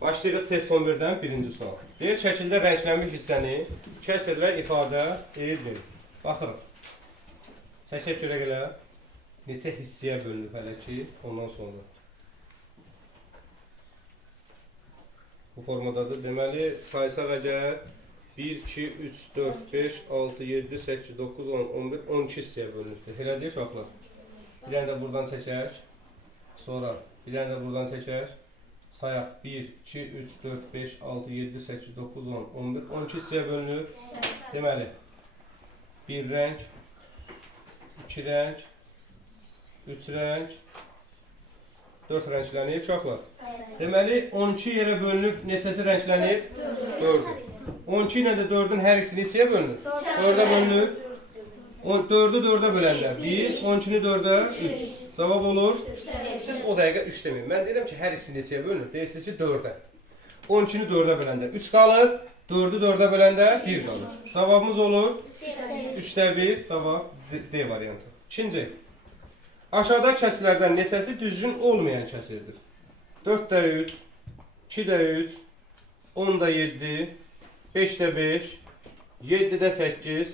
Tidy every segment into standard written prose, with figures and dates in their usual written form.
Başlayırıq test 11-dən birinci sual. Bir şəkildə rənglənmiş hissəni kəsrlə ifadə edilir. Baxırıq. Çəkək görək elə neçə hissəyə bölünüb hələ ki, ondan sonra. Bu formadadır. Deməli, saysaq əgər 1, 2, 3, 4, 5, 6, 7, 8, 9, 10, 11, 12 hissəyə bölünübdür. Elə deyək uşaqlar. Bir dənə də buradan çəkək. Sonra bir dənə də buradan çəkək. Sayaq 1, 2, 3, 4, 5, 6, 7, 8, 9, 10, 11, 12 hissəyə bölünür. Deməli, bir rəng, 2 rəng, 3 rəng, 4 rənglənib uşaqlar. Deməli, 12 yerə bölünüb, neçəsi rənglənib? 4. 12 ilə də 4-ün hər ikisi neçəyə bölünür? 4-ə bölünür. 4-ü 4-ə böləndə 1, 12-ni 4-ə 3. Cavab olur. Siz o dəqiqə 3 deməyin. Mən deyirəm ki, hər ikisi neçəyə bölünür? Deyirsiniz ki, 4-ə. 12-ni 4-ə böləndə 3 qalır. 4-ü 4-ə böləndə 1 qalır. Cavabımız olur 3-də 1. Cavab D variantı. İkinci. Aşağıda kəsirlərdən neçəsi düzgün olmayan kəsirdir? 4-də 3, 2-də 3, 10-da 7, 5-də 5, 7-də 8,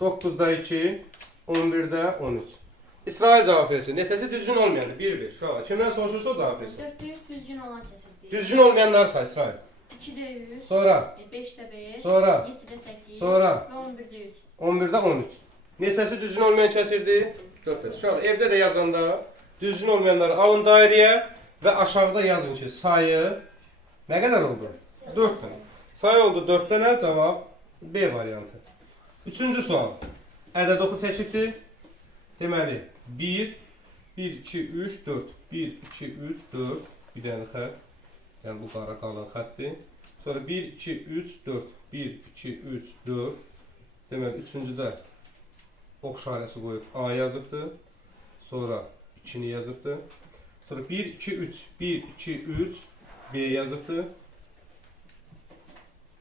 9-da 2, 11-də 13. İsrail cavab versin. Neçəsi düzgün olmayandır? 1-1. Şöyle. Kimdən soruşursa o cavab versin. 4'te 100 düzgün olan kesir. Düzgün olmayanlar say İsrail. 2'de 100. Sonra. 5'te 5. Sonra. 7'de 8. Sonra. Ve 11'de 100. 11'də 13. Neçəsi düzgün olmayan kəsirdir? 4. Şöyle. Evdə də yazanda düzgün olmayanları alın dairəyə və aşağıda yazın ki, sayı nə qədər oldu? 4 dənə. Sayı oldu 4 dənə, cavab B variantı. Üçüncü sual. Ədəd oxu çəkibdir. Deməli, 1, 1, 2, 3, 4. 1, 2, 3, 4. Bir dənə xətt. Yəni bu qara qalan xəttdir. Sonra 1, 2, 3, 4. 1, 2, 3, 4. Deməli, üçüncüdə ox işarəsi qoyub A yazıbdır. Sonra 2-ni yazıbdır. Sonra 1, 2, 3. 1, 2, 3. B yazıbdır.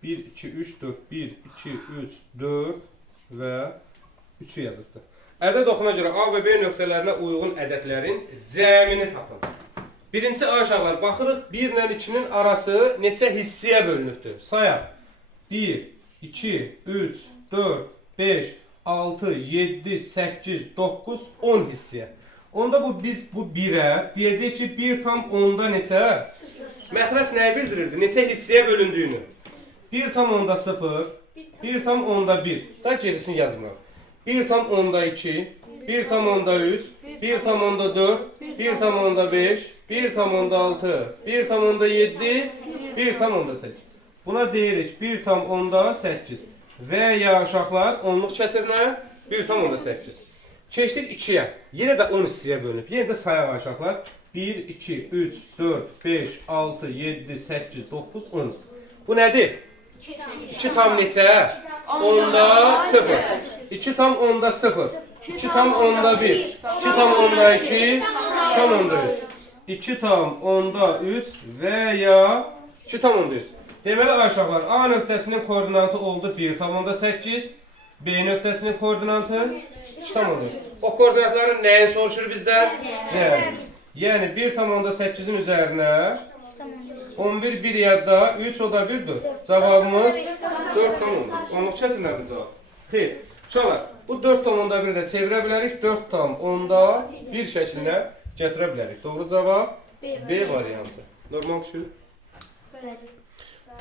1, 2, 3, 4. 1, 2, 3, 4 və 3'ü yazıbdır. Ədəd oxuna görə A və B nöqtələrinə uyğun ədədlərin cəmini tapın. Birinci aşağılar baxırıq, 1 ilə 2-nin arası neçə hissəyə bölünübdür? Sayaq. 1, 2, 3, 4, 5, 6, 7, 8, 9, 10 hissəyə. Onda biz bu 1'ə deyəcək ki, 1 tam 10'da neçə? Məxrəc nəyi bildirirdi? Neçə hissəyə bölündüyünü. 1 tam 10'da 0, 1 tam 10'da 1. Da gerisini yazmıram. 1 tam 10'da 2, 1 tam 10'da 3, 1 tam 10'da 4, 1 tam 10'da 5, 1 tam 10'da 6, 1 tam 10'da 7, 1 tam 10'da 8. Buna deyirik 1 tam 10'da 8. Və ya uşaqlar, 10'luq kəsirinə 1 tam 10'da 8. Keçdik 2'yə. Yenə də 10 hissəyə bölünüb. Yenə də sayaq uşaqlar. 1, 2, 3, 4, 5, 6, 7, 8, 9, 10. Bu nədir? 2 tam neçə? 10'da 0. 2 tam 10'da 0. 2 tam 10'da 1. 2 tam 10'da 2. 2 tam 10'da 3. 2 tam 10'da 3 və ya 2 tam 10'da 3. Deməli aşağılar A nöqtəsinin koordinatı oldu 1 tam 10'da 8. B nöqtəsinin koordinatı 2 tam 10'da 3. O koordinatların nəyin soruşur bizdən? Cəmi. Yəni 1 tam 10'da 8'in üzərinə 11 1 yadda 3 o da 1'dir. Cevabımız 4 tam 10'dur. Onluq kəsirlərin cavabı. Xeyr. Uşaqlar, bu 4 tam 10'da 1 də çevirə bilərik. 4 tam 10'da 1 şəklinə gətirə bilərik. Doğru cavab B variantı. Normal düşür.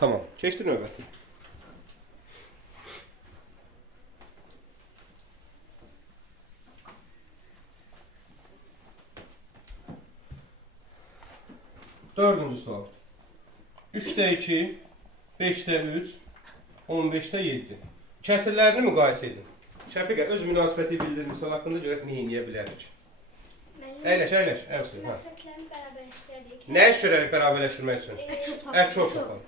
Tamam. Keçdi növbəti. Dördüncü sual. 3'də 2, 5'də 3, 15'də 7. Kəsirlərini müqayisə edin. Şəfiqə, öz münasibəti bildirmişsən haqqında görək nə edə bilərik? Əyləş, əyləş. Məxrəclərini bərabərləşdirdik. Nə iş görərik bərabərləşdirmək üçün? Əkov tapalım.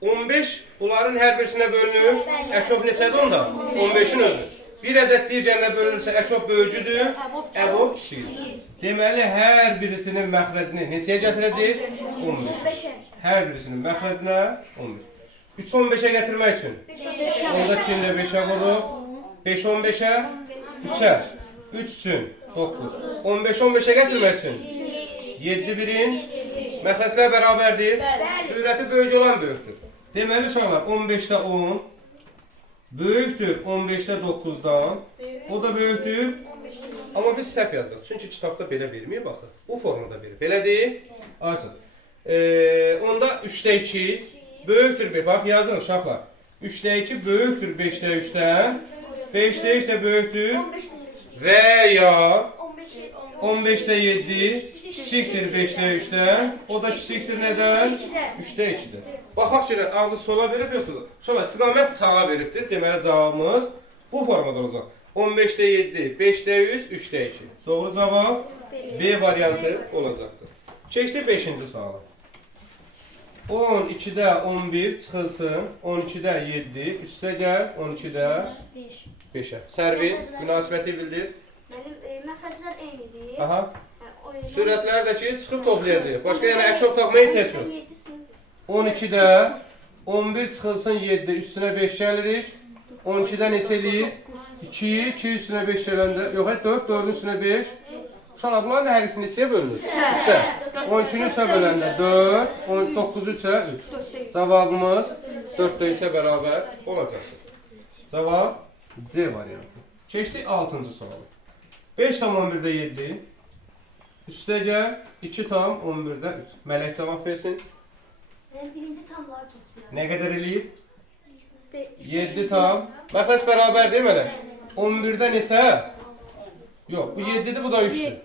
15 bunların hər birisinə bölünür. Əkov neçədir onda? 15'in özü. Bir ədəd digərinə bölünürsə əkov böyücüdür, əbov kiçikdir. Deməli, hər birisinin məxrəcini neçəyə gətirəcək? 15. Hər birisinin məxrəcinə 15. 3 15'ə gətirmək üçün. Onda 2 ilə 5'ə vuruq. 5 15'ə 3'ər. 3 üçün 9. 15 15'ə gətirmək üçün. 7 birin Məxrəclər bərabərdir. Bəli. Sürəti böyük olan böyükdür. Deməli uşaqlar 15-də 10 böyükdür 15-də 9-dan. O da böyükdür. Amma biz səhv yazdıq. Çünki kitabda belə vermir baxın. Bu formada verir. Belədir? Açın. Onda 3-də 2 böyükdür. Bax yazın uşaqlar. 3-də 2 böyükdür 5-də 3-dən. 5-də 3 də böyükdür. Və ya 15'te 7 kiçikdir 5'te 3'ten. O da kiçikdir nədən? 3'te 2'dir. Baxaq ki, ağzı sola verib yoxsa? Şöyle istiqamət sağa veribdir. Deməli cavabımız bu formada olacaq. 15'te 7, 5'te 100, 3'te 2. Doğru cavab B variantı olacaqdır. Keçdik 5-ci suala. 12'də 11 çıxılsın. 12'də 7 üstə gəl. 12'də 5'ə. Sərvin münasibəti bildir. Mənim məxrəclər eynidir. Aha. Sürətlərdəki çıxıb toplayacaq. Başqa yəni əkov tapmaya ehtiyac yox. 12-də 11 çıxılsın 7 üstünə 5 gəlirik. 12-də neçə eləyir? 2, 2 üstünə 5 gələndə, yox, 4, 4-ün üstünə 5. Uşaqlar, bunların hər ikisi neçəyə bölünür? 3-ə. 12-ni 3-ə böləndə 4, 9-u 3-ə 3. Cavabımız 4-də 3-ə bərabər olacaqdır. Cavab C variantı. Keçdik 6-cı sualı. 5 tam 11'də 7. Üstə gəl 2 tam 11'də 3. Mələk cavab versin. Birinci tamları toplayalım. Nə qədər eləyir? 7 tam. Məxrəc bərabərdir Mələk. 11'də neçə? Yox, bu 7-dir, bu da 3-dür.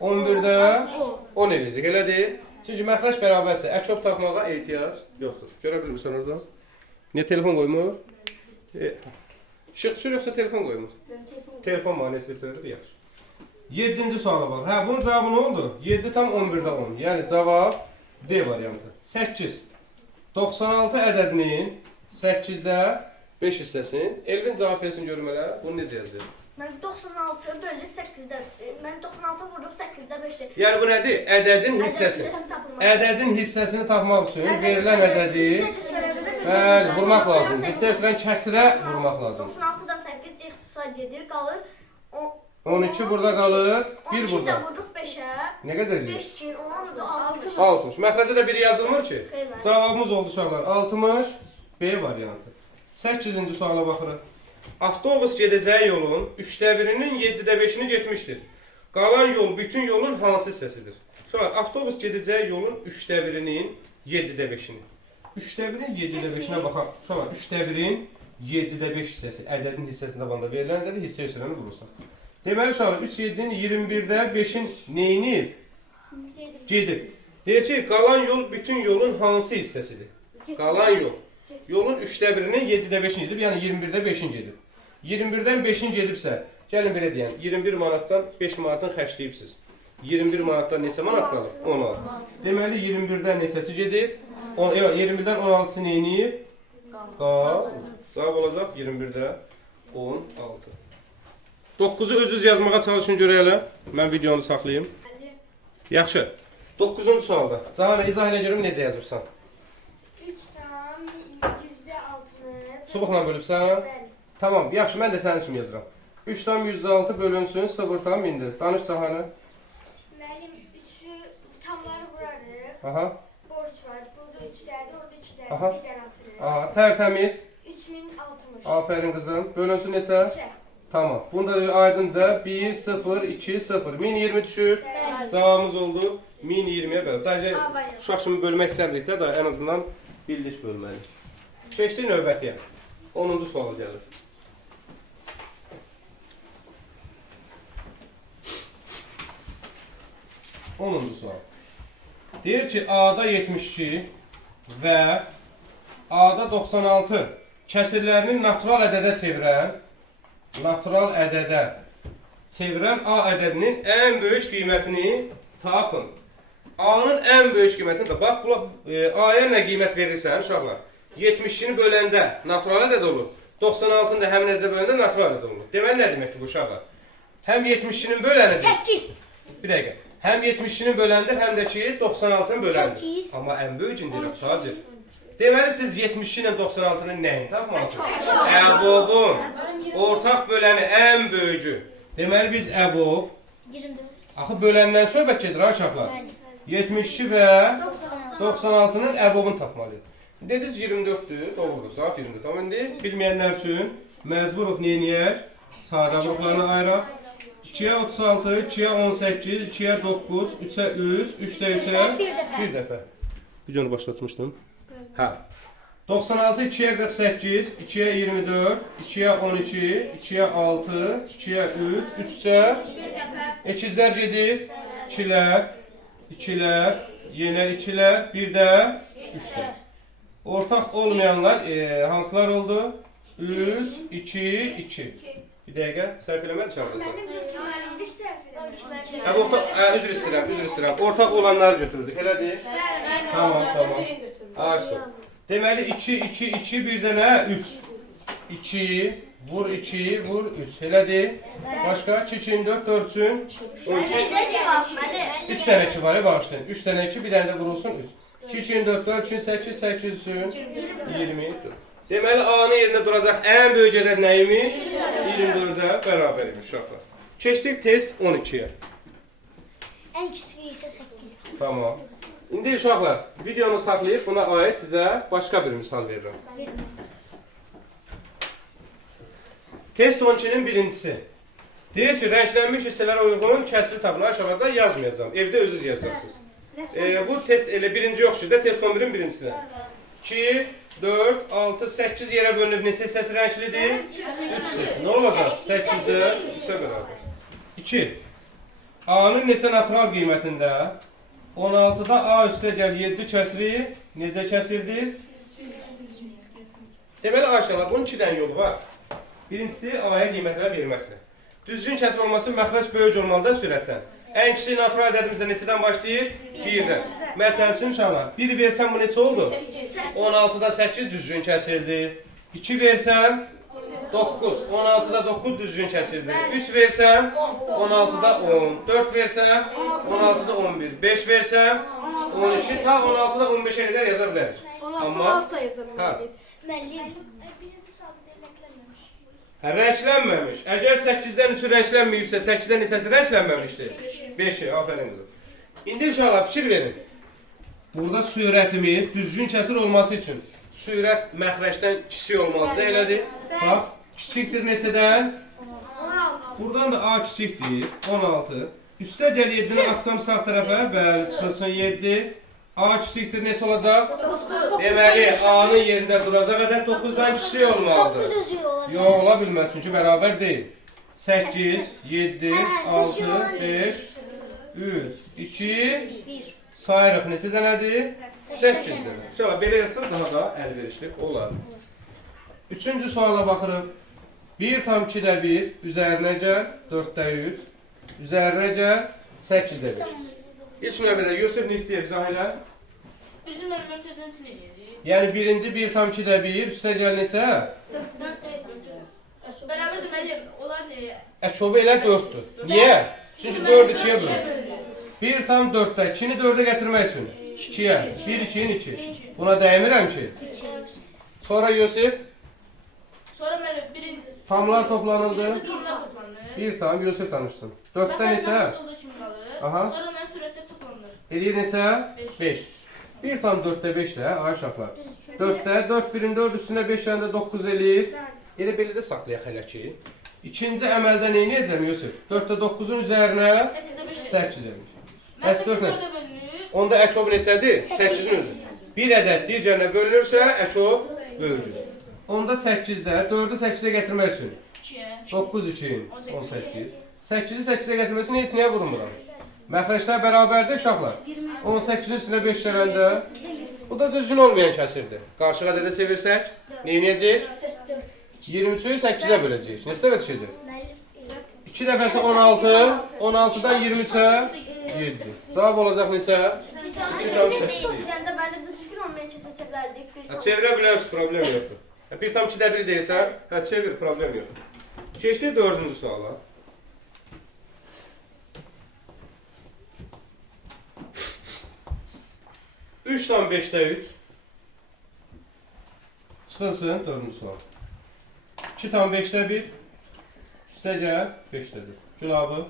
11'də 10 eləyəcək, elədir? Çünki məxrəc bərabərsə, əkov tapmağa ehtiyac yoxdur. Görə bilmirsən orada? Niyə telefon qoymur? İşıq düşür yoxsa telefon qoymur? Telefon maniyəsi bitirir, yaxşı. 7-ci suala bax. Hə, bunun cavabı nə oldu? 7 tam 11'də 10. Yəni cavab D variantı. 8. 96 ədədinin 8'də 5 hissəsini. Elvin cavab versin görmələ. Bunu necə yazır? Mən 96 böldük 8'də. Mən 96 vururuq 8'də 5'də. Yəni bu nədir? Ədədin hissəsi. Ədədin hissəsini tapmaq üçün verilən ədədi bəli, vurmaq lazımdır. Hissə üzrən kəsirə vurmaq lazımdır. 96'dan 8 ixtisar gedir, qalır. 12 burada qalır, 1 12'də burada. vururuq 5'ə. Nə qədər eləyir? 5 2 10 60. Məxrəcə də biri yazılmır ki. Xeyr. Cavabımız oldu uşaqlar 60 B variantı. 8-ci suala baxırıq. Avtobus gedəcəyi yolun 3də 1-nin 7də 5-ini getmişdir. Qalan yol bütün yolun hansı hissəsidir? Uşaqlar, avtobus gedəcəyi yolun 3də 1-nin 7də 5-ini. 3də 1-in 7də 5-inə baxaq. Uşaqlar, 3də 1-in 7də 5 hissəsi, ədədin hissəsində banda verilən ədədi hissə üstünə vurursan. Deməli uşaqlar, 3 7-nin 21-də 5-in neyini gedir? Deyir ki, qalan yol bütün yolun hansı hissəsidir? Qalan yol. Yolun 3də 1-nin 7də 5-ini gedib, yəni 21-də 5-in gedib. 21-dən 5-in gedibsə, gəlin belə deyəm, 21 manatdan 5 manatın xərcləyibsiz. 21 manatdan neçə manat qalır? 16. Deməli 21-dən neçəsi gedir? 21-dən 16-sı neyini? Qalır. Cavab olacaq 21-də 16. 9-u öz-öz yazmağa çalışın görəyələ. Mən videonu saxlayayım. Yaxşı. 9-cu sualda. Cahanə, izah elə görüm necə yazırsan. 3 tam %60. Çubuqla bölübsən? Tamam, yaxşı, mən də sənin üçün yazıram. 3 tam %6 bölünsün, 0 tam 1000'dir. Danış Cahanə. Mənim 3'ü tamları vurarıq. Aha. Borç var. Burada 3'dədir, orada 2'dədir. Aha. Bir dənə atırıq. Aha, tərtəmiz. 3060. Aferin qızım. Bölünsün neçə? 3'ə. Tamam. Bunda aydınca 1, 0, 2, 0. 1020 düşür. Cavabımız oldu 1020'ye bölüb. Dayıca uşaq kimi bölmək istəmirikdə da ən azından bildik bölməli. Keçdik növbətiyə. 10-cu sual gəlir. Onuncu sual. Deyir ki, A-da 72 və A-da 96 kəsirlərini natural ədədə çevirən A ədədinin ən böyük qiymətini tapın. A-nın ən böyük qiymətini də bax, A-ya nə qiymət verirsən uşaqlar? 72-ni böləndə natural ədəd olur. 96-nı da həmin ədədə böləndə natural ədəd olur. Deməli nə deməkdir bu uşaqlar? Həm 72-nin bölənədir. 8. Bir dəqiqə. Həm 72-nin böləndir, həm də ki 96-nın böləndir. 8. Amma ən böyük indirək Sacir. Deməli siz 72 ilə 96-nın nəyini tapmalısınız? Əbobun ortaq böləni ən böyücü. Deməli biz əbob 24. axı böləndən söhbət gedir ha uşaqlar. 72 və 96-nın əbobunu tapmalıyıq. Dediniz 24-dür, doğrudur, saat 24. Amma indi bilməyənlər üçün məcburuq neyiniyək? Sadə qruplarını ayıraq. 2-yə 36, 2-yə 18, 2-yə 9, 3-ə 3, 3-də 3-ə bir dəfə. Videonu başlatmışdım. Hə. 96, 2-yə 48, 2-yə 24, 2-yə 12, 2-yə 6, 2-yə 3, 3-ə 2-lər gedir, 2-lər, 2-lər, yenə 2-lər, bir də 3-lər. Ortaq olmayanlar hansılar oldu? 3, 2, 2. Bir dəqiqə, səhv eləmədi şahsası. Üzr istəyirəm. Ortaq olanları götürdük, elədir? Tamam. Açdım. Deməli 2, 2, 2, bir dənə 3. 2, vur 2, vur 3. Elədir? Başqa? 2, 2, 4, 4 üçün 12. 3 dənə 2 var, bağışlayın. 3 dənə 2, bir dənə də vurulsun 3. 2, 2, 4, 4 üçün 8, 8 üçün 24. Deməli A-nın yerində duracaq ən böyük ədəd nə imiş? 24-ə bərabər imiş uşaqlar. Keçdik test 12-yə. Ən kiçiyi isə 8. Tamam. İndi uşaqlar, videonu saxlayıb buna aid sizə başqa bir misal verirəm. Test 12-nin birincisi. Deyir ki, rənglənmiş hissələrə uyğun kəsri tapın. Aşağıda yazmayacağım. Evdə özünüz yazacaqsınız. Bu test elə birinci yox ki, test 11-in birincisidir. 2, 4, 6, 8 yerə bölünüb neçə hissəsi rənglidir? 3. Nə olacaq? 8-də 3-ə bərabər. 2. A-nın neçə natural qiymətində 16-da A üstə gəl 7 kəsri necə kəsirdir? Deməli, aşağıda bunun 2 dənə yolu var. Birincisi A-ya qiymətlər verilməsidir. Düzgün kəsr olması məxrəc böyük olmalıdır sürətdən. Ən kiçik natural ədədimizdə neçədən başlayır? 1-dən. Məsəl üçün uşaqlar, 1 versəm bu neçə oldu? 16-da 8 düzgün kəsirdir. 2 versəm 9, 16-da 9 düzgün kəsirdir. 3 versəm 16-da 10, 4 versəm 16-da 11, 5 versəm 12, ta 16-da 15-ə qədər yaza bilərik. Amma Müəllim. rənglənməmiş. Əgər 8-dən 3-ü rənglənməyibsə, 8-dən hissəsi rənglənməmişdir. 5-i, aferin qızım. İndi inşallah fikir verin. Burada sürətimiz düzgün kəsir olması üçün sürət məxrəcdən kiçik olmalıdır, elədir? Bax, kiçikdir neçədən? 16. Buradan da A kiçikdir, 16. Üstə gəl 7-ni atsam sağ tərəfə, bəli, çıxılsın 7. A kiçikdir neçə olacaq? 9. Deməli, A-nın yerində duracaq ədəd 9-dan kiçik olmalıdır. 9 özü ola. Yox, ola bilməz, çünki bərabər deyil. 8, 7, 6, 5, 3, 2, 1. sayırıq neçə dənədir? 8 dənə. İnşallah belə yazsaq daha da əlverişli olar. Üçüncü suala baxırıq. 1 tam 2-də 1, üzərinə gəl, 4-də 3, üzərinə gəl, 8-də 1. İlk növbədə Yusuf Niftiyev izah elə. Bizim mənim örtəsindən çin eləyəcək. Yəni birinci 1 tam 2-də 1, üstə gəl neçə? Bərabər deməli, onlar nəyə? Əkobu elə 4-dür. Niyə? Çünki 4 2-yə bölünür. 1 tam 4-də, 2-ni 4-ə gətirmək üçün 2-yə, 1 2-nin 2. Buna dəymirəm ki. Sonra Yusuf, Sonra mənim birinci... tamlar toplanıldı. Birinci tamlar toplanır. 1 tam Yusuf tanışdın. 4-də neçə? Solda kim qalır? Aha. Sonra mən sürətlər toplanır. Eləyir neçə? 5. 1 tam 4-də 5-də, ay uşaqlar. 4-də, 4 birin 4 üstünə 5 dənə də 9 eləyir. Elə belə də saxlayaq hələ ki. İkinci əməldə nə edəcəm Yusuf? 4-də 9-un üzərinə 8-də 5 8 eləyir. Mən Bəs 4 8-də bölünür. Onda əkob neçədir? 8-in özü. Bir ədəd digərinə bölünürsə, əkob bölgüdür. Onda 8-də, 4-ü 8-ə gətirmək üçün 2-yə. 9 2 18. 8-i 8-ə gətirmək üçün heç nəyə vurmuram. Məxrəclər bərabərdir uşaqlar. 18-in üstünə 5 gələndə bu da düzgün olmayan kəsirdir. Qarşı ədədə çevirsək, nə edəcək? 23-ü 8-ə böləcəyik. Neçə dəfə düşəcək? 2 dəfəsi 16, 16-dan 23-ə 7. Cavab olacaq neçə? 2 tam 8. Yəni bəli bu düzgün olmayan kəsə çevirərdik. Çevirə bilərsiniz, problem yoxdur. 1 tam 2-də 1 deyirsən, çevir, problem yoxdur. Keçdik 4-cü suala. Üç tam 5'də 3. Çıxılsın 4-cü sual. 2 tam 5'də 1. Üstə gəl 5'də 1. Cavabı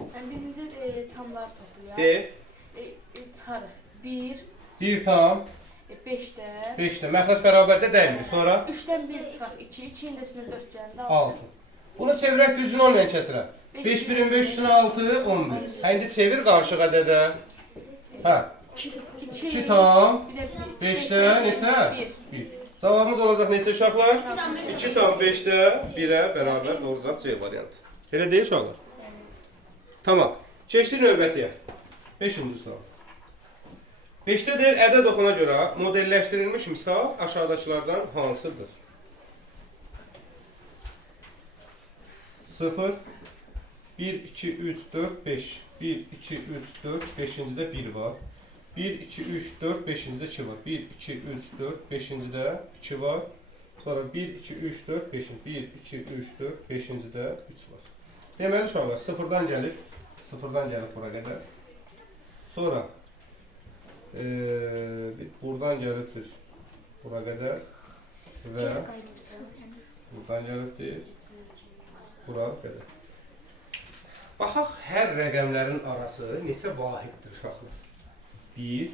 Birinci tamlar toplayaq. D. Çıxarıq. 1, 1 tam 5-də. 5-də. Məxrəc bərabərdə dəymir. Sonra 3-dən 1 çıxaq. 2, 2-nin də üstünə 4 gəldi. 6. Bunu çevirək düzgün olmayan kəsirə. 5 birin 5 üstünə 6, 11. Hə, indi çevir qarışıq ədədə. Hə, 2 tam 5-də neçə? 1. Cavabımız olacaq neçə uşaqlar? 2 tam 5-də 1-ə bərabər olacaq C variantı. Elə deyil uşaqlar? Tamam. Keçdik növbətiyə. 5-ci sual. 5-də deyir, ədəd oxuna görə modelləşdirilmiş misal aşağıdakılardan hansıdır? 0, 1, 2, 3, 4, 5. 1, 2, 3, 4, 5-cidə 1 var. 1, 2, 3, 4, 5-cidə 2 var. 1, 2, 3, 4, 5-cidə 2 var. Sonra 1, 2, 3, 4, 5. 1, 2, 3, 4, 5-cidə 3 var. Deməli uşaqlar, sıfırdan gəlib bura qədər. Sonra buradan gəlibdir bura qədər və buradan gəlibdir bura qədər. Baxaq, hər rəqəmlərin arası neçə vahiddir uşaqlar? 1,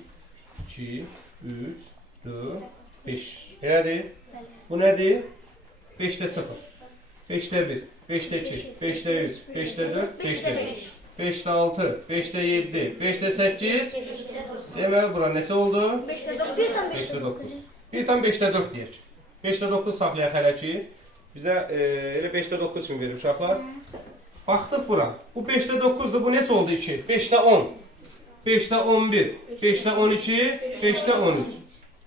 2, 3, 4, 5. Elədir? Bu nədir? 5-də 0, 5-də 1, 5-də 2, 5-də 3, 5-də 4, 5-də 5. 5'te 6, 5'te 7, 5'te 8. Deməli bura neçə oldu? 5'te 9. 5'te 9. 1 tam 5'te 4 deyək. 5'te 9 saxlayaq hələ ki. Bizə elə 5'te 9 kimi verir uşaqlar. Baxdıq bura. Bu 5'te 9'dur. Bu neçə oldu 2? 5'te 10. 5'te 11. 5'te 12. 5'te 13.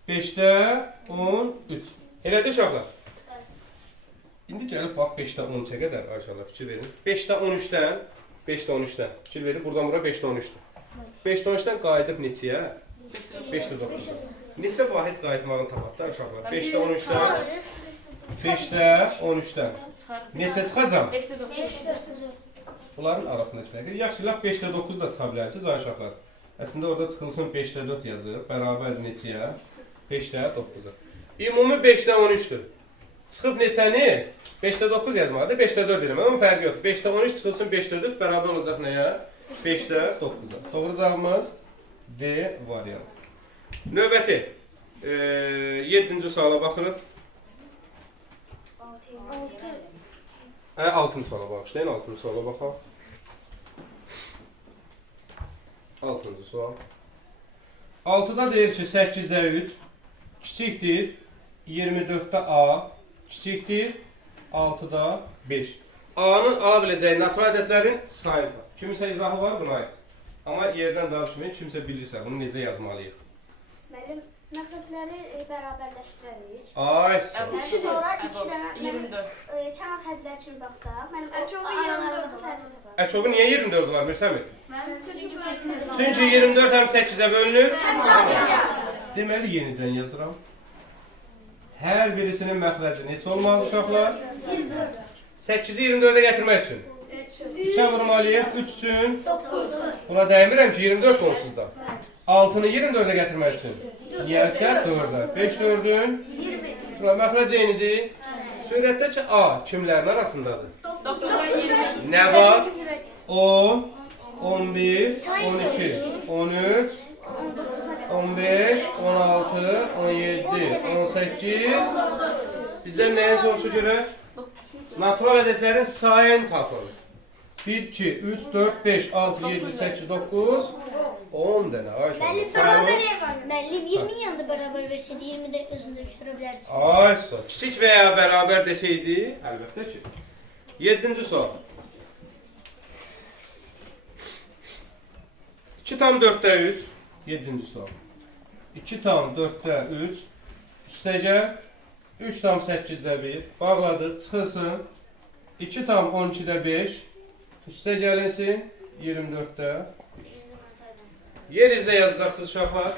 5'te 13. Elədir uşaqlar? İndi gəlib bax 5'te 13-ə qədər aşağıda fikir verin. 5'te 13-dən 5'də 13'dən. Fikir verin, buradan bura 5'də 13'dür. 5'də 13'dən qayıdıb neçəyə? 5'də 9'a. Neçə vahid qayıtmağını tapaq da uşaqlar? 5'də 13'dən. 5'də 13'dən. Neçə çıxacam? 5-də 9. Bunların arasında çıxaq. Yaxşı, lap 5'də 9 da çıxa bilərsiniz uşaqlar. Əslində orada çıxılsın 5'də 4 yazıb. Bərabər neçəyə? 5'də 9'a. Ümumi 5'də 13'dür. Çıxıb neçəni? 5'də 9 yazmalıdır, 5'də 4 eləmək. Onun fərqi yoxdur. 5'də 13 çıxılsın 5'də 4 bərabər olacaq nəyə? 5'də 9'a. Doğru cavabımız D variantı. Növbəti 7-ci suala baxırıq. 6-cı suala bağışlayın, 6-cı suala baxaq. 6-cı sual. 6-da deyir ki, 8-də 3 kiçikdir 24-də A kiçikdir 6-da 5. A-nın ala biləcəyi natural ədədlərin sayı var. Kiminsə izahı var buna aid. Amma yerdən danışmayın, kimsə bilirsə bunu necə yazmalıyıq? Müəllim, məxrəcləri bərabərləşdirərik. Ay, 3 sonra 2 dənə 24. Kənar hədlər kimi baxsaq, mənim aralarında fərqi var. Əçobu niyə 24 olar, Mirsəmir? Çünki Çünki 24 həm 8-ə bölünür. Deməli, yenidən yazıram. Hər birisinin məxrəci neçə olmalı uşaqlar? 24. 8-i 24-ə gətirmək üçün. 3-ə vurmalıyıq, 3 üçün. 9. Buna dəymirəm ki, 24 onsuz da. 6-nı 24-ə gətirmək üçün. Niyə 3-ə? 4-ə. 5 4-ün. 20. Şuna məxrəc eynidir. Surətdəki A kimlərin arasındadır? 9. Nə var? 10, 11, 12, 13, 15, 16, 17, 18. Bizdən nəyə soruşu görək? Natural ədədlərin sayını tapın. 1, 2, 3, 4, 5, 6, 7, 8, 9, 10 dənə. Ay Müəllim sayımız. bərabər. Müəllim 20-nin yanında bərabər versəydi 20-də özündə düşürə bilərdik. Ay sağ. Kiçik və ya bərabər desəydi, əlbəttə ki. 7-ci sual. 2 tam 4-də 3. 7-ci sual. 2 tam 4-də 3. Üstəgə 3 tam 8-də 1. Bağladıq, çıxılsın. 2 tam 12-də 5. Üstə gəlinsin 24-də. Yer izlə yazacaqsınız uşaqlar.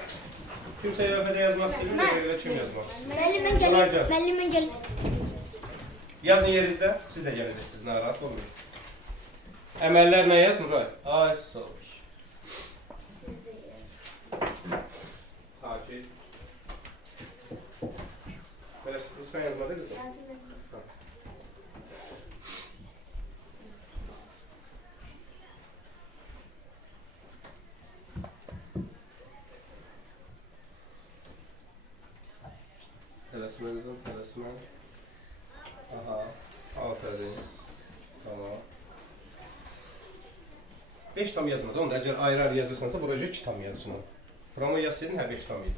Kimsə lövhədə yazmaq istəyir, kim yazmaq istəyir? Müəllim mən gəlim. Müəllim mən gəlim. Yazın yerinizdə, siz də gələcəksiniz, narahat olmayın. Əməllər nə yaz, Nuray? Ay, sağ ol. Sakit. Belə Ruslan yazmadı qızım? Tələsmə qızım, tələsmə. Aha, aferin. Tamam. 5 tam yazmaz. Onu da əgər ayrı-ayrı yazırsansa, buraya 2 tam yazacaksın. Buramı yazsaydın, hə 5 tam idi.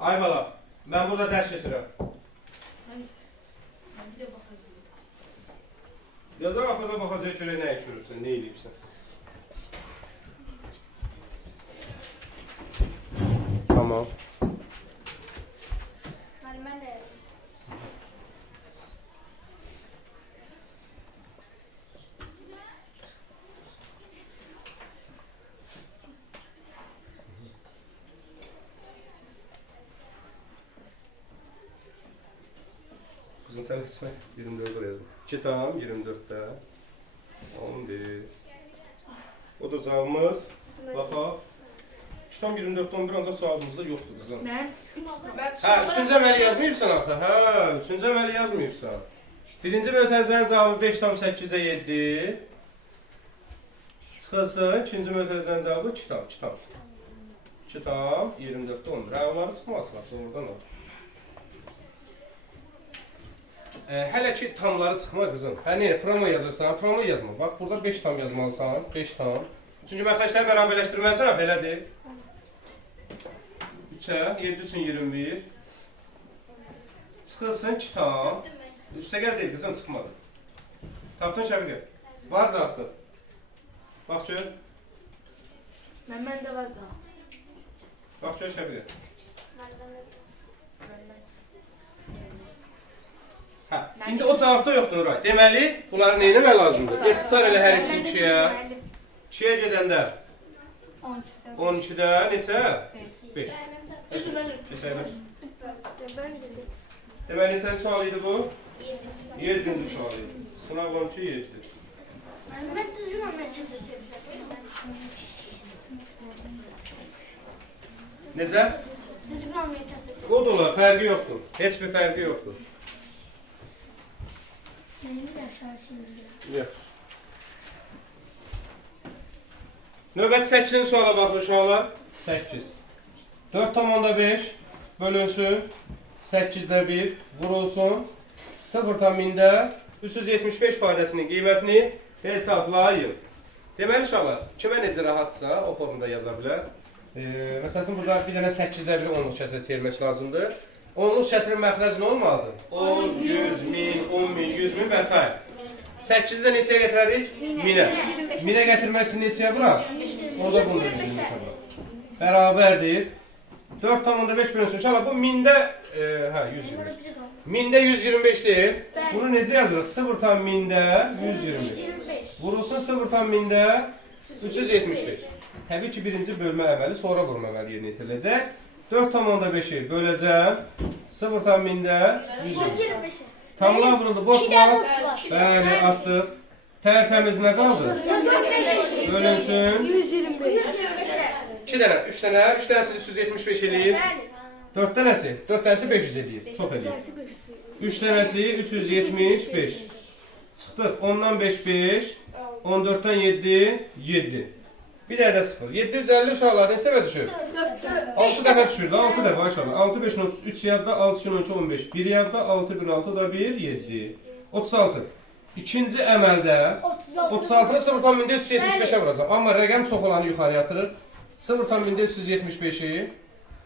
Ay bala, mən burada dərs keçirəm. Yazar axırda baxacaq görə nə iş görürsən, nə eləyibsən. Tamam. Müəllimə də yazdım. Kızın tələsmə 24 yazdım. 2 tam 24'də. 11. O da cavabımız. Baxaq. 2 tam 24'də 11 ancaq cavabımızda yoxdur qızım. Mən Hə, 3-cü əməli yazmayıbsan axı. Hə, 3-cü əməli yazmayıbsan. Birinci mötərizənin cavabı 5 tam 8-də 7. Çıxılsın, ikinci mötərizənin cavabı 2 tam, 2 tam. 2 tam 24'də 11. Hə, onları çıxmaz, bax, oradan o. Hələ ki tamları çıxma qızım. Hə, nə, promo yazırsan, promo yazma. Bax, burada 5 tam yazmalısan, 5 tam. Çünki məxrəcləri bərabərləşdirməlisən, belədir. 3-ə, 7 üçün 21. Çıxılsın 2 tam. Üstəgəl deyil, qızım, çıxmadı. Tapdın Şəfiqə? Var cavabdır. Bax gör. Məndə var cavab. Bax gör Şəfiqə. Hə, indi o cavabda yoxdur Nuray. Deməli, bunları nə etmək lazımdır? İxtisar elə hər iki 2-yə. 2-yə gedəndə 12-də neçə? 5. Düzü bölüm. Keçəylər. Bölüm dedi. Deməli, neçəli sual idi bu? 7-ci sual idi. Sınav 12, 7. Mən düzgün olmaya çalışacağım. Necə? Düzgün olmaya çalışacağım. O da olar, fərqi yoxdur. Heç bir fərqi yoxdur. Benim de aşağısında. Yox. Növbət 8-ci suala baxın uşaqlar. 8. 4 tam onda 5 bölünsün. 8-də 1 vurulsun. 0 tam mində 375 ifadəsinin qiymətini hesablayın. Deməli uşaqlar, kimə necə rahatsa o formada yaza bilər. Məsələn, burada bir dənə 8-də 1 onluq kəsrə çevirmək lazımdır. Onluq kəsrin məxrəci nə olmalıdır? 10, 100, 1000, 10.000, 100.000 və s. 8-də neçəyə gətirərik? 1000-ə. 1000-ə gətirmək üçün neçəyə bırak? O da bunu da bərabərdir. 4 tamında 5 bölünsün. İnşallah bu 1000-də 125. 1000-də 125 deyil. Bunu necə yazırıq? 0 tam 1000-də 125. Vurulsun 0 tam 1000-də 375. Təbii ki, birinci bölmə əməli, sonra vurma əməli yerinə yetiriləcək. 4 tam onda 5'i böləcəm. 0 tam 1000'də 125. Tamlar vuruldu. Boş var. Bəli, atdıq. Tərtəmiz nə qaldı? Bölünsün. 125. 2 dənə, 3 dənə, 3 dənəsi 375 eləyir. 4 dənəsi, 4 dənəsi 500 eləyir. Çox eləyir. 3 dənəsi 375. Çıxdıq. 10'dan 5, 5. 14'dan 7, 7. Bir dənə də 0. 750 uşaqlar neçə dəfə düşür? 6 dəfə düşür də, 6 dəfə aşağıda. 6, 5, 33 yadda, 6, 2, 12, 15. 1 yadda, 6, 1, 6 da 1, 7. 36. İkinci əməldə 36'nı 0 tam 1000'də 375'ə vuracaq. Amma rəqəm çox olanı yuxarıya atırıq. 0 tam 1000'də 375'i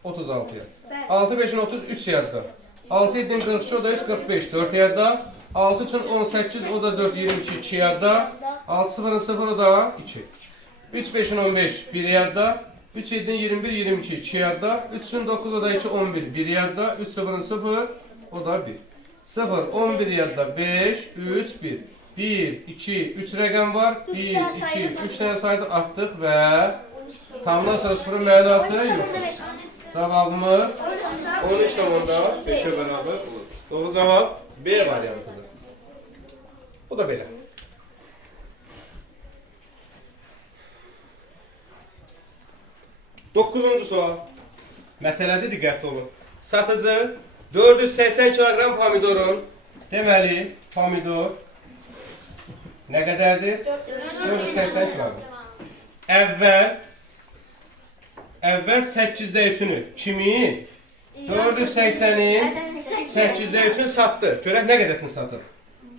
36'ya. 6, 5'in 30, 3 yadda. 6, 7'in 42, o da 3, 45. 4 yadda. 6 için 18, o da 4, 22, 2 yadda. 6, 0'ın 0, o da 2. 3, 5'in 15, 1 yadda. 3, 7'in 21, 22, 2 yadda. 3'ün 9, o da 2, 11, 1 yadda. 3, 0'ın 0, o da 1. 0, 11 yadda 5, 3, 1. 1, 2, 3 rəqəm var. 1, 2, 3 tane saydı attık və tamdan sonra sıfırın mənası yox. Cavabımız 13 tamamda 5'e beraber olur. Doğru cevap B variantıdır. Bu da belə. 9-cu sual. Məsələdə diqqətli olun. Satıcı 480 kilogram pomidorun, deməli, pomidor Nə qədərdir? 480 kiloqram. Əvvəl 8-də 3-ünü kimin? 480-in 8-də 3-ünü satdı. Görək nə qədərsini satır?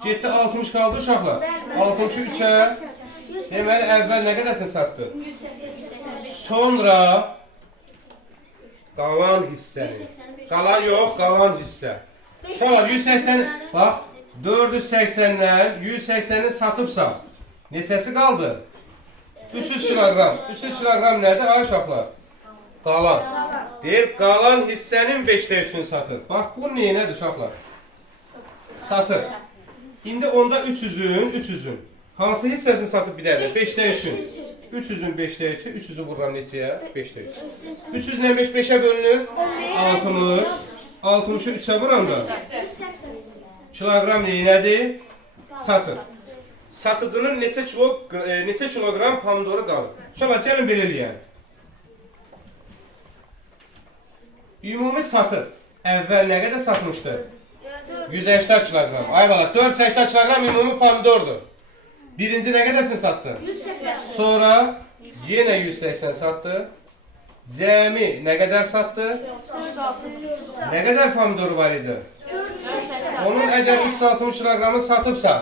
7 60 qaldı uşaqlar. 60-ı 3-ə. Deməli əvvəl nə qədərsini satdı? Sonra qalan hissəni. Qalan yox, qalan hissə. Sonra 180, bax 480-dən 180-i satıbsa neçəsi qaldı? 300 kiloqram. 300 kiloqram nədir ay uşaqlar? Qalan. Deyir, qalan hissənin 5-də 3-ünü satır. Bax, bu neynədir uşaqlar? Satır. İndi onda 300-ün. Hansı hissəsini satıb bir dədə? 5-də 3-ün. 300-ün 5-də 3-ü, 300-ü vururam neçəyə? 5-də 3. 300 ilə 5 5-ə bölünür? 60. 60-ı 3-ə vuram da? Kiloqram neynədir? Satır. Satıcının neçə kiloqram pomidoru qalır? Uşaqlar, gəlin belə eləyək. Ümumi satır. Əvvəl nə qədər satmışdı? 180 kiloqram. Ay bala, 480 kiloqram ümumi pomidordur. Birinci nə qədərsini satdı? 180. Sonra yenə 180 satdı. Cəmi nə qədər satdı? 460. Nə qədər pomidoru var idi? Onun əgər 360 kiloqramı satıbsa,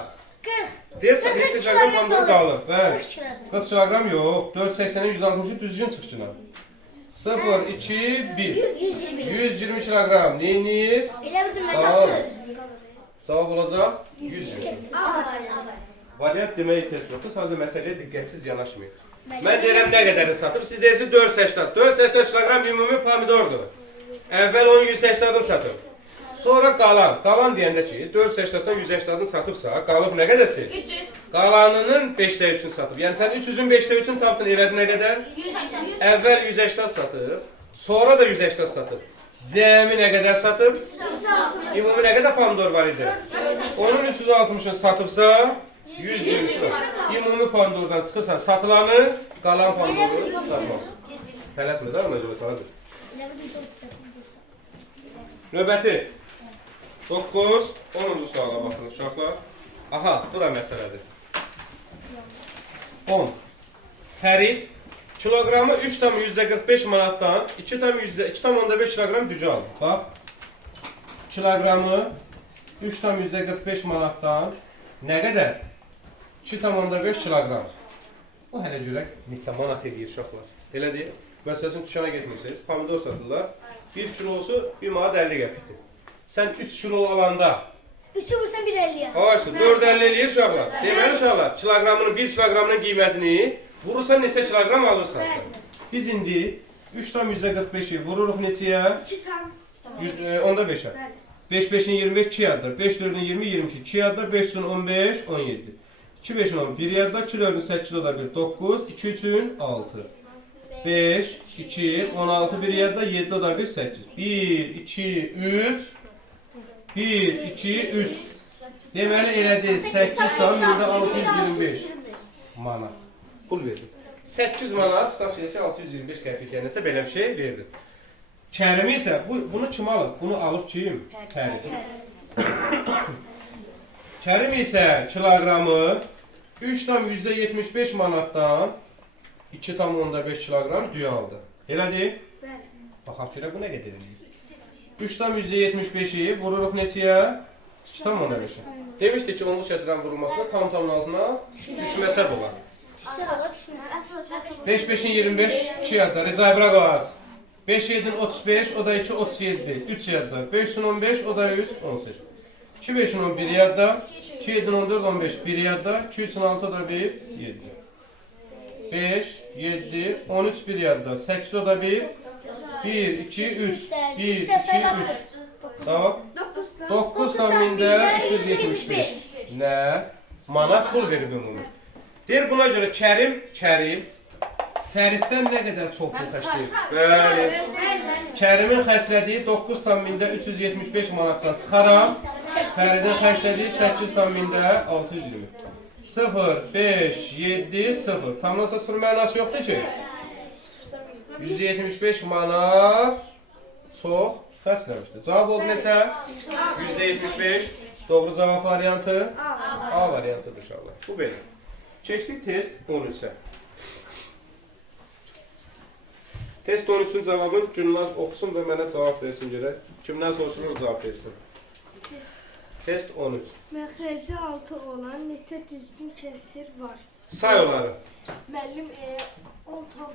40. deyirsə 3 kiloqram pomidor qalır. Bəli. 40 40 kiloqram yox. 480-in 160-ı düzgün çıxışına. 0, 2, 1. 120. 120 kiloqram. Neynir? Elə bildim mən Sağ ol. satır. Cavab olacaq 120. Aa. Variant deməyə ehtiyac yoxdur. Sadəcə məsələyə diqqətsiz yanaşmayın. Mən deyirəm nə qədərini satıb, siz deyirsiniz 480. 480 kiloqram ümumi pomidordur. Əvvəl onu 180-dən satıb. Sonra qalan. Qalan deyəndə ki, 480-dən 180-dən satıbsa, qalıb nə qədəsi? 300. Qalanının 5-də 3-ünü satıb. Yəni sən 300-ün 5-də 3-ünü tapdın, elədi nə qədər? 180. Əvvəl 180 satıb, sonra da 180 satıb. Cəmi nə qədər satıb? Ümumi nə qədər pomidor var idi? Onun 360-ını satıbsa, 120 kilo. Ümumi pomidordan çıxırsan satılanı, qalan pomidoru satmaq. Tələsmə də ona görə tabi. Növbəti 9, 10-cu suala baxın uşaqlar. Aha, bu da məsələdir. 10. Xərid kiloqramı 3,45 manatdan 2,5 kiloqram düzü aldı. Bax, kiloqramı 3,45 manatdan nə qədər? 2,5 kiloqram. Bu hələ görək neçə manat edir uşaqlar. Elə deyil. Məsələn, tükana getmirsiniz, pomidor satırlar. 1 kilosu 1 manat 50 qəpikdir. Sən 3 kilo alanda 3'ü vursan 1.50'ye. Hayır, 4.50 eləyir uşaqlar. Deməli uşaqlar, kiloqramının 1 kiloqramının qiymətini vurursan neçə kiloqram alırsan sən. Biz indi 3,45'i vururuq neçəyə? 2 tam. Onda 5'ə. 5 5'in 25 2 yaddır. 5 4'ün 20 22 2 yaddır. 5 3'ün 15 17. 2 5'in 10 1 yaddır. 2 4'ün 8 o da 1 9. 2 3'ün 6. 5 2 16 1 yaddır. 7 o da 1 8. 1 2 3 1 2 3. Deməli elədi 8 tam burada 625 manat. Pul verdim. 8 manat tutaq ki 625 qəpik nəsə belə bir şey verdim. Kərimi isə bunu kim alıb? Bunu alıb kim? Kərim. Kərim isə kiloqramı 3,75 manatdan 2,5 kiloqram düyə aldı. Elədir? Bəli. Baxaq görə bu nə qədər eləyir? 3,75'i vururuq neçəyə? 2,5'ə. Demişdik ki, onluq kəsirən vurulmasına tam altına düşməsə də olar. Sırala düşməsin. 5 5'in 25 2 yadda. Recai bırak az. 5 7'in 35 o da 2 37. 3 yadda. 5 15 o da 3 18. 2 5'in 11 yadda. 2 7'in 14 15 1 yadda. 2 3'in 6 o da 1 7. 5 7 13 1 yadda. 8 o da 1 1 2 3 1 2 3. Tamam. 9 tahminde 375. Ne? Manat pul verib ümumi. Deyir buna görə Kərim Fəriddən nə qədər çox pul xərcləyir? Bəli. Kərimin xərclədiyi 9,375 manatdan çıxaram. Fəridin xərclədiyi 8,620. 0 5 7 0. Tamamlasa 0 mənası yoxdur ki. 175 manat çox xərcləmişdir. Cavab oldu neçə? 175. Doğru cavab variantı. A variantıdır uşaqlar. Bu belə. Keçdik test 13-ə. Test 13-ün cavabını Gülnaz oxusun və mənə cavab versin görək. Kimdən soruşulur cavab versin. Test 13. Məxrəci 6 olan neçə düzgün kəsir var? Say onları. Müəllim 10 tam.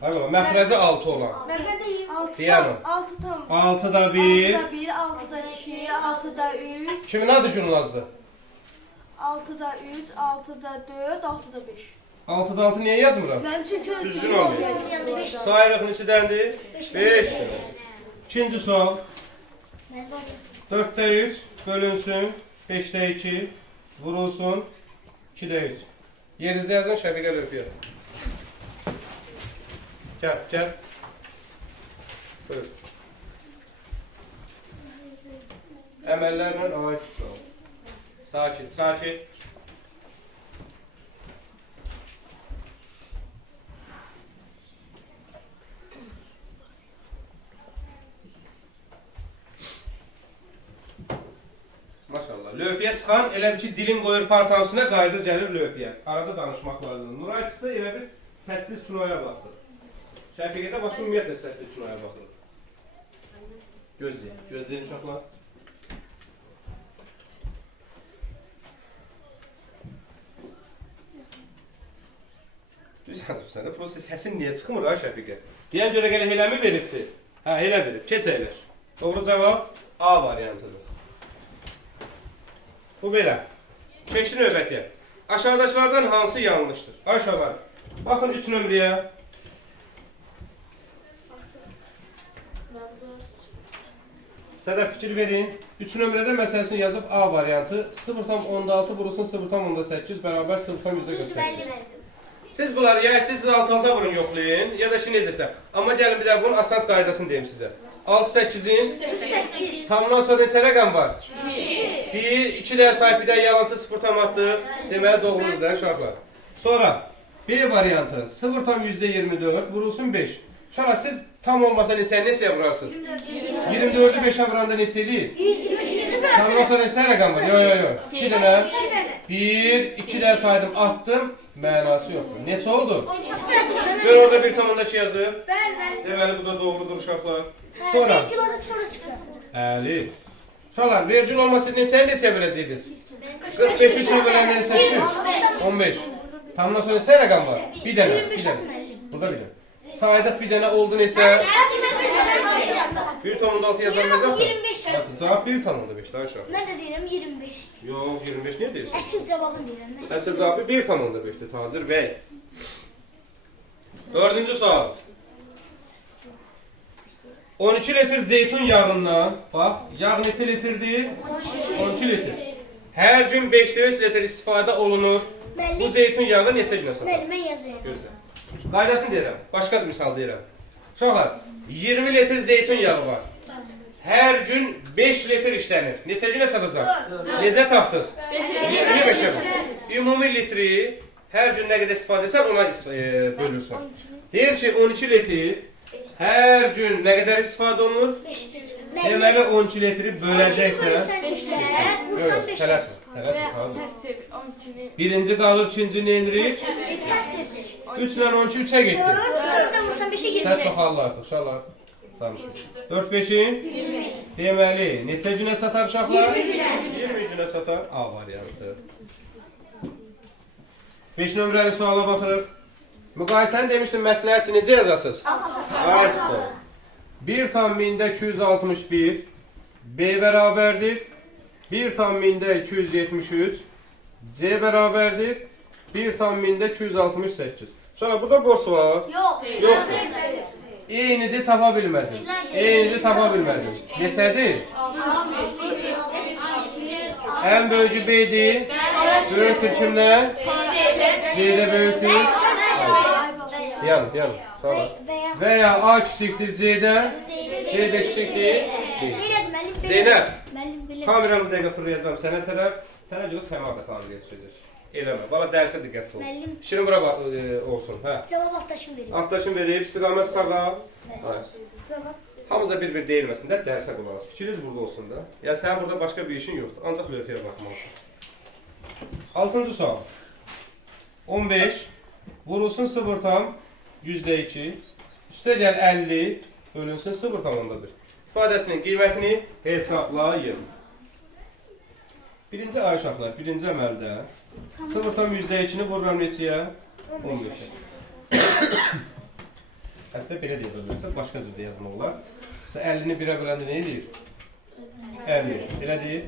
Hay baba, məxrəci 6 olan. Mən də 6 Deyəlim. tam. 6 tam. 6-da 1. 6'da 1, 6'da 2, 6'da 3, Kimin adı Gülnazdır? 6'da 3, 6'da 4, 6'da 5. 6-da 6 niyə yazmıram? Mənim çünki Düzgün oldu. Yanında 5 tane. Sayırıq neçədəndir? 5. İkinci sual. 4'də 3 bölünsün. 5'də 2 vurulsun. 2'də 3. Yerinizə yazın, Şəfiqə Lövfiyə. Gəl, gəl. Buyur. Əməllərlə aid sual. Sakit, sakit. Maşallah. Lövfiyə çıxan elə bir ki dilin qoyur partansına qayıdır gəlir lövfiyə. Arada danışmaq lazımdır. Nuray çıxdı elə bir səssiz kinoya baxdı. Şəfiqədə başqa ümumiyyətlə səssiz kinoya baxır. Gözləyin. Gözləyin uşaqlar. Düz yazıbsan da, prosta səsin niyə çıxmır ha Şəfiqə? Deyən görə gələ eləmi veribdir? Hə, elə verib. Keç əyləş. Doğru cavab A variantıdır. Bu belə. Keçdi növbətiyə. Aşağıdakılardan hansı yanlışdır? Aşağılar. Baxın 3 nömrəyə. Sədəf fikir verin. 3 nömrədə məsələsini yazıb A variantı 0,6 vurulsun 0,8 bərabər 0,48. Siz bunları ya siz alt-alta vurun yoxlayın ya da ki necəsə. Amma gəlin bir də bunun asant qaydasını deyim sizə. 6-8-in 8. tamamdan sonra neçə rəqəm var? 1, 2 dəyə sahib bir də yalancı 0 tam atdı. Deməli doğrudur da uşaqlar. Sonra B variantı 0,24 vurulsun 5. Uşaqlar siz tam olmasa neçəyə vurarsınız? 24'ü 5'ə vuranda neçə eləyir? 100. Tamamdan sonra neçə rəqəm var? Yo. 2 dənə. 1, 2 dəyə saydım, attım. Mənası yoxdur. Neçə oldu? Gör orada 1,2 yazıb. Deməli bu da doğrudur uşaqlar. Sonra. Vergül atıp sonra 0 atırıq. Əli. Uşaqlar, vergül olmasa neçəyə böləcəydiniz? 45 3'ə böləndə neçə? 15. Tamamdan sonra neçə rəqəm var? Bir dənə. Burada bir dənə. Saydıq bir dənə oldu neçə? 1,6 yazan nə zaman? 25. Cavab 1,5 daha aşağı. Mən də deyirəm 25. Yox, 25 niyə deyirsən? Əsl cavabını deyirəm mən. Əsl cavabı 1,5'dir Tacir bəy. 4-cü sual. 12 litr zeytun yağından, bax, yağ neçə litrdir? 12 litr. Hər gün 500 litr istifadə olunur. Bu zeytun yağı neçə günə satılır? Müəllim, mən yazıyorum. Gözlə. Qaydasını deyirəm, başqa bir misal deyirəm. Uşaqlar, 20 litr zeytun yağı var. Hər gün 5 litr işlənir. Neçə günə çatacaq? Necə tapdınız? 25'ə böl. Ümumi litri hər gün nə qədər istifadə etsən ona bölürsən. Deyir ki 12 litr hər gün nə qədər istifadə olunur? 5 geçir. Deməli 12 litri böləcəksən. Vursan 5'e. Tələsmə. Tələsmə. Təsvir 12-ni. Birinci qalır, ikinci neyindirir? Təsvirdir. 3 ilə 12 3'ə getdi. 4'den vursan 5'e 20. Səs soxarlar, uşaqlar. Danışın. 4-5'in? 20. Deməli, neçə günə çatar uşaqlar? 20 günə. 20 günə çatar. A variantı. 5 nömrəli suala baxırıq. Müqayisəni demişdim, məsləhətdir, necə yazasınız? Ayəsi. 1 tam 1000'də 261 B bərabərdir. 1 tam 1000'də 273 C bərabərdir. 1 tam 1000'də 268. Uşaqlar, burada borc var. Yok. Yoxdur. Eynidir, tapa bilmədim. Eynidir, tapa bilmədim. Neçədir? Ən böyücü B'dir. Böyükdür kimdən? C'də böyükdür. Yanım. Sağ ol. Veya A küçükdür C'dən. C'də küçükdür. B. Zeynəb, kameramı dəqiqə fırlayacağım sənə tərəf. Sənə görə Səma da kamera geçəcək. Eləmə, valla dərsə diqqətli ol. Müəllim. Fikrin bura olsun, hə. Cevap atlaşım veriyor. Atdaşın verib, istiqamət sağa. Hamıza bir-bir deyilməsin də, dərsə qulaq as. Fikriniz burada olsun da. Yəni sənin burada başqa bir işin yoxdur, ancaq lövhəyə baxmalısın. 6-cı sual. 15 vurulsun 0,2 üstə gəl 50 bölünsün 0,1. İfadəsinin qiymətini hesablayın. Birinci A uşaqlar, birinci əməldə 0,2-ni vururam neçəyə? 15-ə. Əslində belə deyə bilərsiniz, başqa cürdə yazmaq olar. 50-ni 1-ə böləndə nə edir? 50. Elə deyir.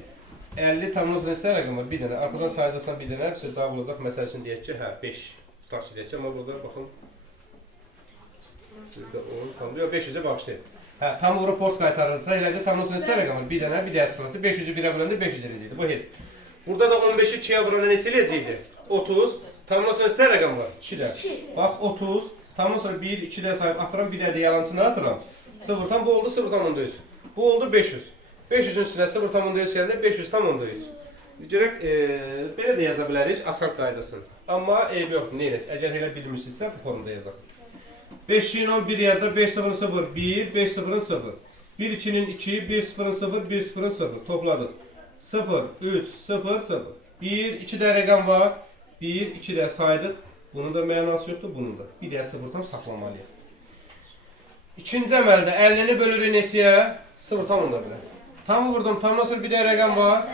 50 tamamlasan istər rəqəm var, bir dənə. Arxadan sayacaqsan bir dənə, bir cavab olacaq. Məsəl üçün deyək ki, hə, 5. Tutaq ki, deyək ki, amma burada baxın. 500-ə bağışlayın. Hə, tam vurub borc qaytarırsa, eləcə tamamlasan istər rəqəm var, bir dənə, bir dənə sıfırası. 500-ü 1-ə böləndə 500 eləyəcəkdir. Bu heç. Burada da 15-i 2-yə vuranda neçə eləyəcəkdir? 30. Tamamlasan istər rəqəm var, 2-də. Bax, 30. Tamamlasan 1, 2-də sayıb atıram, bir dənə də yalancını atıram. 0-dan bu oldu 0,3. Bu oldu 500. 500-ün üstünə 0,3 gələndə 500,3. Görək, belə də yaza bilərik, asan qaydasını. Amma eyb yoxdur, neyək? Əgər elə bilmişsinizsə, bu formada yazaq. 5-in 10, 1 yerdə 5,0,0, 1, 5,0,0. 1-2-nin 2, 1,0,0, 1,0,0. Topladıq. 0, 3, 0, 0. 1, 2-də rəqəm var. 1, 2-də saydıq. Bunun da mənası yoxdur, bunun da. Bir də 0-dan saxlamalıyıq. İkinci əməldə 50-ni bölürük neçəyə? 0,1. Tam vurdum, tamdan sonra bir də rəqəm var.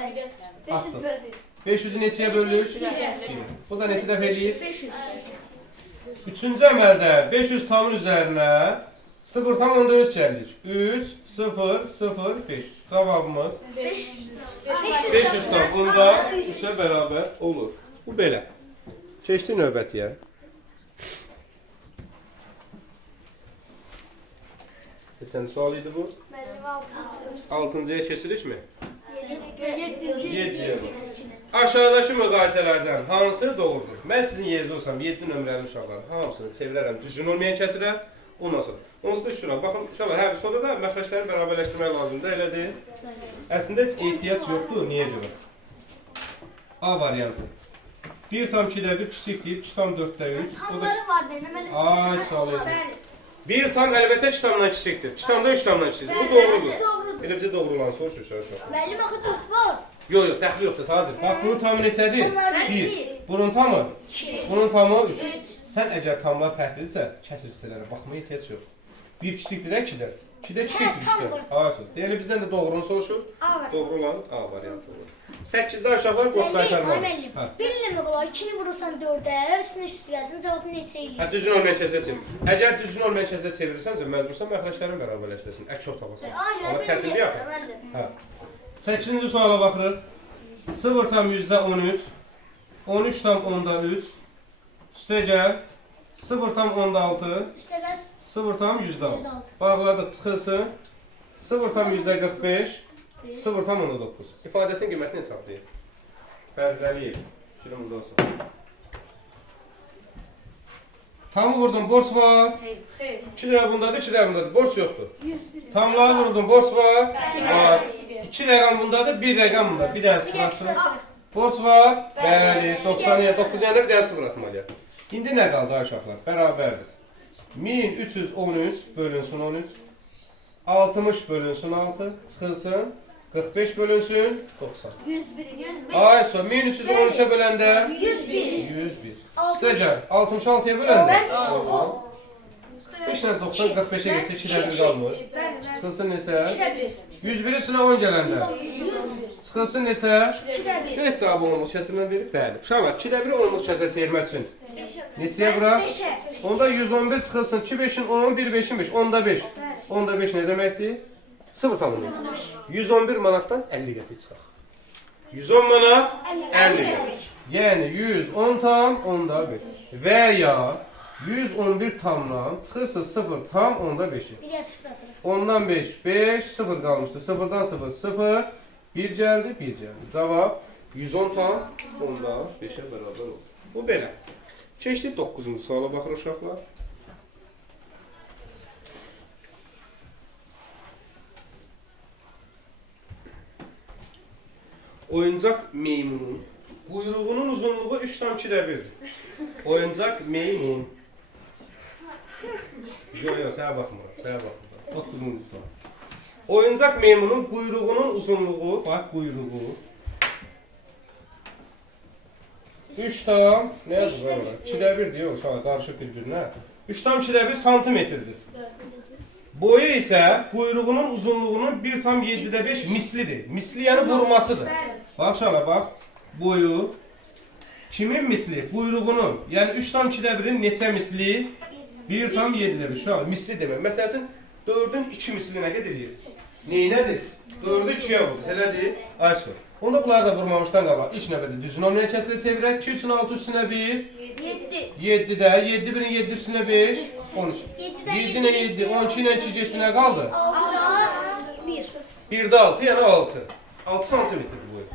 500 böl 1. 500-ü neçəyə bölürük? 1. Bu da neçə dəfə eləyir? 500. Üçüncü əməldə 500 tamın üzərinə 0,4 gəlir. 3, 0, 0, 5. Cavabımız 500 tam bunda 3-ə bərabər olur. Bu belə. Keçdi növbətiyə. Neçənci sual idi bu? Mənim 6. 6-cıya keçirikmi? 7. Aşağıdakı müqayisələrdən hansı doğrudur? Mən sizin yerinizdə olsam 7 nömrəli uşaqların hamısını çevirərəm, düzgün olmayan kəsirəm. Ondan sonra. Onsuz da şura. Baxın, uşaqlar, hə, sonra da məxrəcləri bərabərləşdirmək lazımdır, elədir. Əslində heç ehtiyac yoxdur, niyə görə? A variantı. 1,2-də 1 kiçikdir, 2,4-də 3. Tamları var dedim. Ay, sağ olun. 1 tam əlbəttə 2 tamdan kiçikdir. 2 tamda 3 tamdan kiçikdir. Bu doğrudur. Elə bizə doğru olan soruşur uşaq. Müəllim axı 4 var. Yox, yox, dəxli yoxdur, Tacir. Bax, bunun tamı neçədir? 1. Bunun tamı? 2. Bunun tamı 3. Sən əgər tamlar fərqlidirsə, kəsir hissələrə baxmaya ehtiyac yox. 1 kiçikdir də 2-dir. 2-də kiçikdir işte. Hayır. Yəni bizdən də doğrunu soruşur. Doğru olan A variantı olur. 8-də aşağılar boş qaytarmalı. Müəllim, bilirmi baba, 2-ni vurursan 4-ə, üstünə üst gəlsin, cavabı neçə eləyir? Hə, düzgün olmayan kəsədə çevir. Əgər düzgün olmayan kəsədə çevirirsənsə, məcbursan məxrəclərin bərabərləşdirsin. Ək çox tapasın. Amma çətinlik axı. Hə. 8-ci suala baxırıq. 0,13, 13,3, üstə gəl, 0,6, Üstə gəl 0,6. Bağladıq, çıxırsın. 0,45, 0,9. İfadəsinin qiymətini hesablayın. Fərzəliyim. Fikrim burada olsun. Tamı vurdum, borc var. 2 lira bundadır, 2 lira bundadır. Borc yoxdur. Tamları vurdum, borc var. Var. 2 rəqəm bundadır, 1 rəqəm bundadır. Bir dənə sıfır atın. Borc var. Bəli, 90-ya 9 yanında bir dənə sıfır atmalıyıq. İndi nə qaldı aşağılar? Bərabərdir. 1313 bölünsün 13. 60 bölünsün 6. Çıxılsın. 45 bölünsün 90. 101. Ay, son 1313'e böləndə 101. Üstə gəl. 66-ya böləndə 5 ilə 90 45-ə gəlsə 2-də 1 qalmır. Çıxılsın neçə? 101-in üstünə 10 gələndə. Çıxılsın neçə? 2-də 1. Cavabı olmuş kəsirdən verir. Bəli. Uşaqlar, 2-də 1 olmuş kəsir çevirmək üçün. Neçəyə bura? Onda 111 çıxılsın. 2 5-in 10, 1 5-in 5. Onda 5. Onda 5 nə deməkdir? 0 tamamdır. 111 manatdan 50 qəpik çıxaq. 110 manat 50 qəpik. Yəni 110 tam onda 5. Və ya 111 tamdan çıxırsa 0 tam onda 5'i. Bir də sıfır atırıq. Ondan 5, 5, 0 qalmışdı. 0-dan 0, 0, 1 gəldi, 1 gəldi. Cavab 110 tam onda 5'ə bərabər olur. Bu belə. Keçdik 9-cu suala baxır uşaqlar. Oyuncaq meymunun quyruğunun uzunluğu 3,2'də 1'dir. Oyuncaq meymun. Yox, sənə baxmıram, sənə baxmıram. 9-cu sual. Oyuncaq meymunun quyruğunun uzunluğu, bax quyruğu 3 tam ne yazılır orada? 2'də 1 diyor uşaq, qarışıb bir-birinə. 3 tam 2'də 1 santimetrdir. Boyu isə quyruğunun uzunluğunun 1 tam 7'də 5 mislidir. Misli yəni vurmasıdır. Bax uşaqlar, bax. Boyu kimin misli? Quyruğunun. Yəni 3 tam 2'də 1'in neçə misli? 1 tam 7'də 1. Uşaqlar, misli demək. Məsələn, 4'ün 2 misli nə qədər edir? Neynədir? 4'ü 2'yə vurdu. Elədir? Ay sor. Onda bunları da vurmamışdan qabaq. İlk növbədə düzün onun kəsilə çevirək. 2 üçün 6 üstünə 1. 7. 7'də 7 birin 7 üstünə 5. 13. 7 ilə 7. 12 ilə 2 getdi nə qaldı? 6'da 1. 1'də 6 yəni 6. 6 santimetr boyu.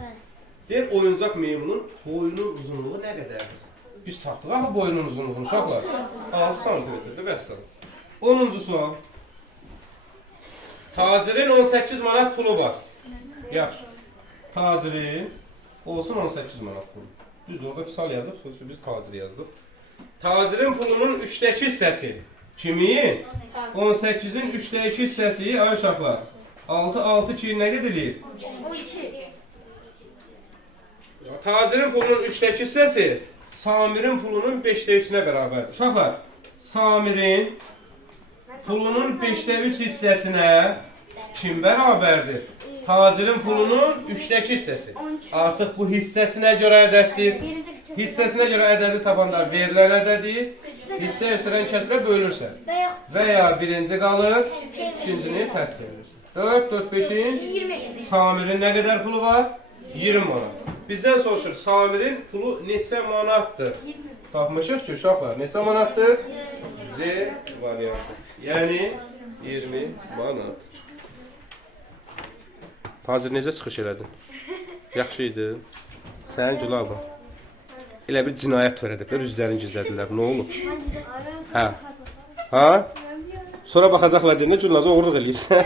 Deyir oyuncaq meymunun boyunun uzunluğu nə qədərdir? Biz tapdıq axı boyunun uzunluğunu uşaqlar. 6 santimetrdir vəssalam. 10-cu sual. Tacirin 18 manat pulu var. Yaxşı. Tacirin olsun 18 manat pulu. Düz orada fisal yazıb, sonra biz taciri yazdıq. Tacirin pulunun 3'dəki hissəsi. Kimin? 18'in 3'dəki hissəsi ay uşaqlar. 6 2 nə qədər eləyir? 12. Tacirin pulunun 3'dəki hissəsi Samir'in pulunun 5'də 3'ünə bərabərdir. Uşaqlar, Samir'in pulunun 5'də 3 hissəsinə kim bərabərdir? Tacirin pulunun 3'dəki hissəsi. Artıq bu hissəsinə görə ədəddir. Hissəsinə görə ədədi tabanlar verilən ədədi. Hissə göstərən kəsilə bölürsən. Və ya birinci qalır, ikincini tərs çevirirsən. 4, 4, 5'in 20. Samir'in nə qədər pulu var? 20 manat. Bizdən soruşur, Samir'in pulu neçə manatdır? Tapmışıq ki, uşaqlar, neçə manatdır? C variantı. Yəni 20 manat. Tacir necə çıxış elədin? Yaxşı idi. Sənin Gülabı. Elə bir cinayət törədiblər, üzlərini gizlədirlər. Nə olub? Hə. Ha? Sonra baxacaqlar deyəndə Gülnazı oğurluq eləyirsən.